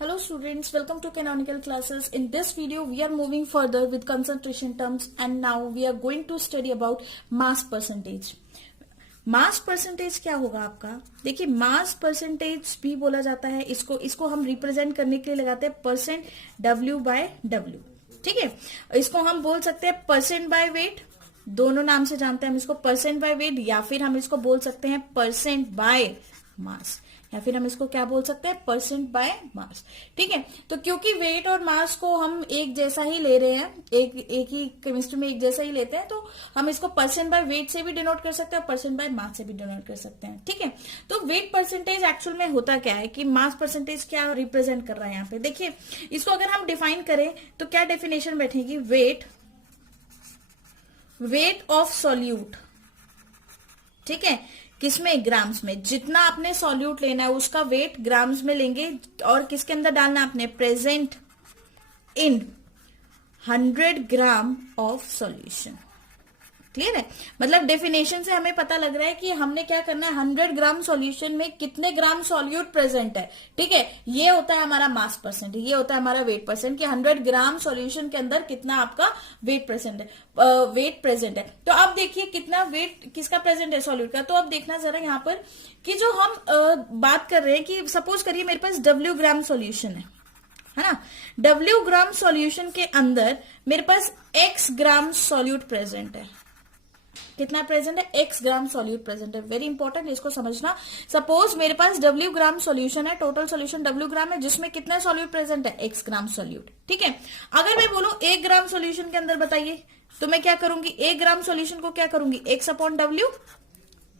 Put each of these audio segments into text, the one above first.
Hello students, welcome to Canonical Classes. In this video, we are moving further with concentration terms and now we are going to study about mass percentage. Mass percentage क्या होगा आपका? देखिए mass percentage भी बोला जाता है, इसको हम रिप्रेजेंट करने के लिए लगाते हैं परसेंट W बाय W. ठीक है, इसको हम बोल सकते हैं परसेंट बाय वेट, दोनों नाम से जानते हैं हम इसको, परसेंट बाय वेट, या फिर हम इसको बोल सकते हैं परसेंट बाय मास, या फिर हम इसको क्या बोल सकते हैं, परसेंट बाय मास. ठीक है, तो क्योंकि वेट और मास को हम एक जैसा ही ले रहे हैं, एक ही केमिस्ट्री में एक जैसा ही लेते हैं, तो हम इसको परसेंट बाय वेट से भी डिनोट कर सकते हैं और परसेंट बाय मास से भी डिनोट कर सकते हैं. ठीक है, तो वेट परसेंटेज एक्चुअल में होता क्या है कि मास परसेंटेज क्या रिप्रेजेंट कर रहा है यहाँ पे. देखिए इसको अगर हम डिफाइन करें तो क्या डेफिनेशन बैठेगी, वेट ऑफ सॉल्यूट. ठीक है, किसमें, ग्राम्स में. जितना आपने सॉल्यूट लेना है उसका वेट ग्राम्स में लेंगे और किसके अंदर डालना आपने, present in 100 gram of solution. Clear है, मतलब डेफिनेशन से हमें पता लग रहा है कि हमने क्या करना है, 100 ग्राम सॉल्यूशन में कितने ग्राम सॉल्यूट प्रेजेंट है. ठीक है, ये होता है हमारा मास परसेंट, ये होता है हमारा वेट परसेंट कि 100 ग्राम सॉल्यूशन के अंदर कितना आपका वेट प्रेजेंट है. तो अब देखिए कितना वेट किसका प्रेजेंट है, सॉल्यूट का. तो अब देखना जरा यहाँ पर कि जो हम बात कर रहे हैं कि सपोज करिए मेरे पास W ग्राम सॉल्यूशन है ना. W ग्राम सॉल्यूशन के अंदर मेरे पास X ग्राम सॉल्यूट प्रेजेंट है. कितना प्रेजेंट है, X ग्राम सॉल्यूट प्रेजेंट है. वेरी इंपॉर्टेंट, इसको समझना. सपोज मेरे पास W ग्राम सॉल्यूशन है, टोटल सॉल्यूशन W ग्राम है, जिसमें कितना सॉल्यूट प्रेजेंट है, X ग्राम सॉल्यूट. ठीक है, अगर मैं बोलूं 1 ग्राम सॉल्यूशन के अंदर बताइए तो मैं क्या करूंगी, 1 ग्राम सॉल्यूशन को क्या करूंगी, X अपॉन W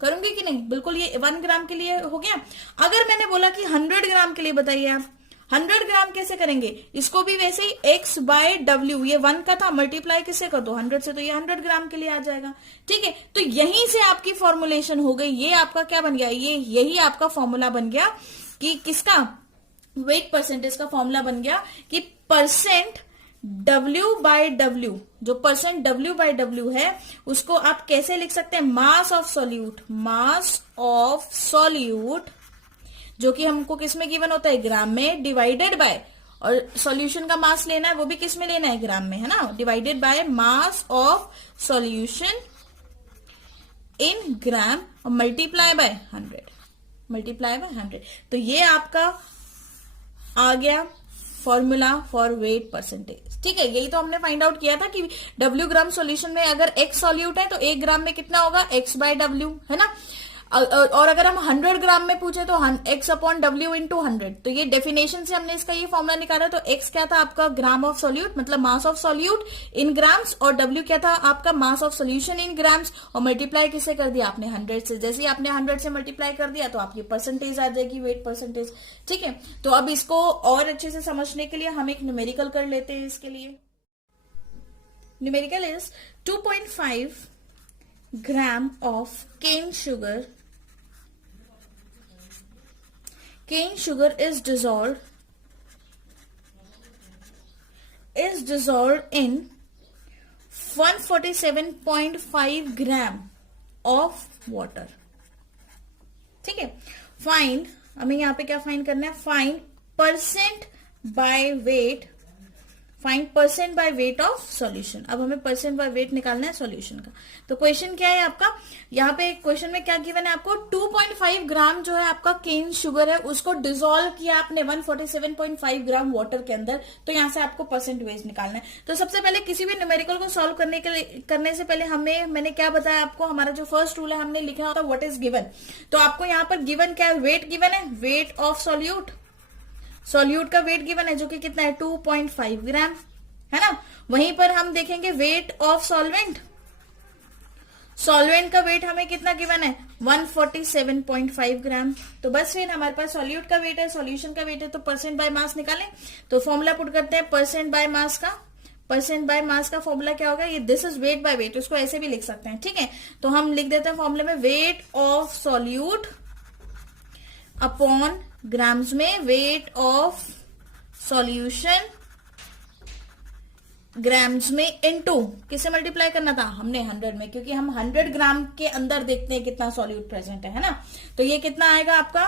करूंगी कि नहीं. बिल्कुल, ये 1 ग्राम के लिए हो गया. अगर मैंने बोला कि 100 ग्राम के लिए बताइए आप, 100 ग्राम कैसे करेंगे, इसको भी वैसे ही X बाय W, ये 1 का था, मल्टीप्लाई किससे कर दो, 100 से, तो ये 100 ग्राम के लिए आ जाएगा. ठीक है, तो यहीं से आपकी फॉर्मुलेशन हो गई. ये आपका क्या बन गया, यही आपका फॉर्मूला बन गया कि किसका, वेट परसेंटेज का फॉर्मूला बन गया कि परसेंट W बाय W, जो परसेंट W बाय W है उसको आप कैसे लिख सकते हैं, मास ऑफ सॉल्यूट, जो कि हमको किस में गिवन होता है, ग्राम में, डिवाइडेड बाय, और सॉल्यूशन का मास लेना है वो भी किस में लेना है, ग्राम में, है ना, divided by mass of solution in gram और मल्टीप्लाई बाय 100. तो ये आपका आ गया फॉर्मूला फॉर वेट परसेंटेज. ठीक है, यही तो हमने फाइंड आउट किया था कि W ग्राम सॉल्यूशन में अगर X सॉल्यूट है तो 1 ग्राम में कितना होगा, X बाय W, है ना. और अगर हम 100 ग्राम में पूछे तो X अपॉन W इंटू 100. तो ये डेफिनेशन से हमने इसका ये फॉर्मूला निकाला. तो X क्या था आपका, ग्राम ऑफ सॉल्यूट, मतलब mass of solute in grams, और W क्या था आपका, मास ऑफ सॉल्यूशन इन ग्राम्स, और मल्टीप्लाई किससे कर दिया आपने, 100 से. जैसे ही आपने 100 से मल्टीप्लाई कर दिया तो आपकी परसेंटेज आ जाएगी, वेट परसेंटेज. ठीक है, तो अब इसको और अच्छे से समझने के लिए हम एक न्यूमेरिकल कर लेते हैं. इसके लिए numerical is 2.5 gram of cane sugar. Cane sugar is dissolved in 147.5 gram of water. ठीक है, फाइंड, हमें यहाँ पे क्या फाइंड करना है, find percent by weight of solution. अब हमें परसेंट बाय वेट निकालना है सॉल्यूशन का. तो क्वेश्चन क्या है आपका, यहाँ पे क्वेश्चन में क्या गिवन है आपको, 2.5 ग्राम जो है आपका केन शुगर है उसको डिसॉल्व किया आपने 147.5 ग्राम वाटर के अंदर. तो यहाँ से आपको परसेंटेज निकालना है. तो सबसे पहले किसी भी न्यूमेरिकल को सॉल्व करने से पहले मैंने क्या बताया आपको, हमारा जो फर्स्ट रूल है हमने लिखा होता है व्हाट इज गिवन. तो आपको यहाँ पर गिवन क्या है, वेट गिवन है, वेट ऑफ सॉल्यूट का वेट गिवन है जो कि कितना है, 2.5 ग्राम, है ना. वहीं पर हम देखेंगे वेट ऑफ सॉल्वेंट का वेट हमें कितना गिवन है, 147.5 ग्राम. तो बस फिर हमारे पास सॉल्यूट का वेट है, सॉल्यूशन का वेट है, तो परसेंट बाय मास निकालें. तो फॉर्मूला पुट करते हैं परसेंट बाय मास का फॉर्मूला क्या होगा, ये this is weight by weight, उसको ऐसे भी लिख सकते हैं. ठीक है, तो हम लिख देते हैं फॉर्मूले में weight of solute upon grams में वेट ऑफ सॉल्यूशन ग्राम्स में इनटू किससे मल्टीप्लाई करना था हमने 100 में, क्योंकि हम 100 ग्राम के अंदर देखते हैं कितना सॉल्यूट प्रेजेंट है ना. तो ये कितना आएगा आपका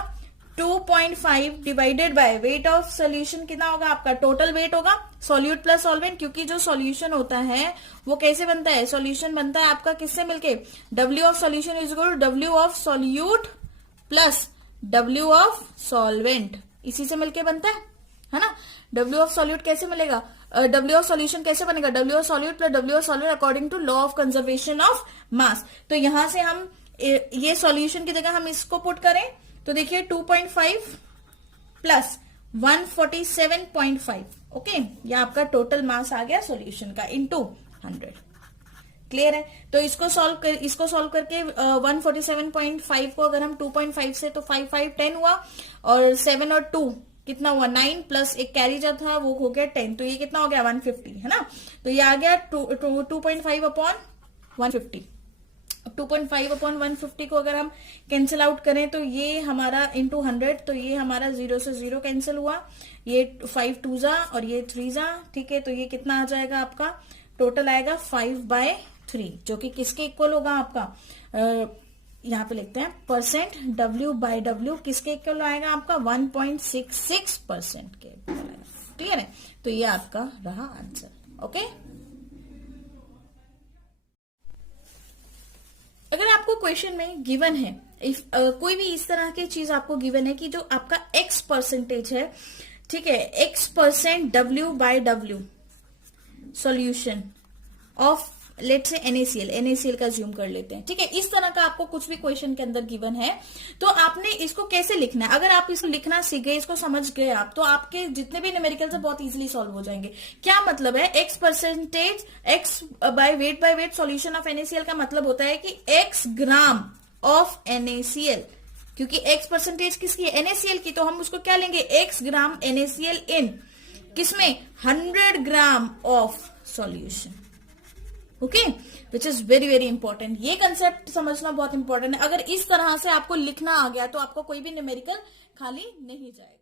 2.5 divided by weight of solution कितना होगा आपका, टोटल वेट होगा सॉल्यूट प्लस सॉल्वेंट, क्योंकि जो सॉल्यूशन होता है वो कैसे बनता है, सॉल्यूशन बनता है आपका किससे मिलके, W of solution is equal to W of solute plus W of solvent, इसी से मिलके बनता है ना। W ऑफ सॉल्यूट कैसे मिलेगा, W ऑफ सॉल्यूशन कैसे बनेगा, W of solute plus W of solvent according to law of conservation of mass. तो यहां से हम ये सॉल्यूशन की जगह हम इसको पुट करें तो देखिए 2.5 प्लस 147.5, ओके, ये आपका टोटल मास आ गया सॉल्यूशन का इनटू 100। क्लियर है। तो इसको सॉल्व करके 147.5 को अगर हम 2.5 से, तो 5 5 10 हुआ, और 7 और 2 कितना हुआ 9, प्लस एक कैरी जो था वो हो गया 10, तो ये कितना हो गया 150, है ना। तो ये आ गया 2.5 अपॉन 150। 2.5 अपॉन 150 को अगर हम कैंसिल आउट करें तो ये हमारा इंटू 100, तो ये हमारा 0 से 0 कैंसिल हुआ, ये 5 2 जा और ये 3 जा, ठीक है। तो ये कितना आ जाएगा आपका, टोटल आएगा 5/3, जो कि किसके इक्वल होगा आपका, यहाँ पे लिखते हैं परसेंट, W/W किसके इक्वल आएगा आपका 1.66% के इक्वल आएगा, ठीक है ना। तो ये आपका रहा आंसर, ओके। अगर आपको क्वेश्चन में गिवन है कोई भी इस तरह की चीज आपको गिवन है कि जो आपका x परसेंटेज है, ठीक है, x% W/W solution of let say NaCl का ज्यूम कर लेते हैं, ठीक है। इस तरह का आपको कुछ भी क्वेश्चन के अंदर गिवन है तो आपने इसको कैसे लिखना है। अगर आप इसको लिखना सीख गए, इसको समझ गए आप, तो आपके जितने भी न्यूमेरिकल्स है बहुत इजीली सॉल्व हो जाएंगे। क्या मतलब है, x percentage x by weight solution of NaCl का मतलब होता है कि x ग्राम ऑफ NaCl, क्योंकि x परसेंटेज किसकी है, NaCl की, तो हम उसको क्या लेंगे, x ग्राम NaCl इन किसमें 100 gram of solution, okay, which is very very important. ये कंसेप्ट समझना बहुत इंपॉर्टेंट है। अगर इस तरह से आपको लिखना आ गया तो आपको कोई भी न्यूमेरिकल खाली नहीं जाएगा।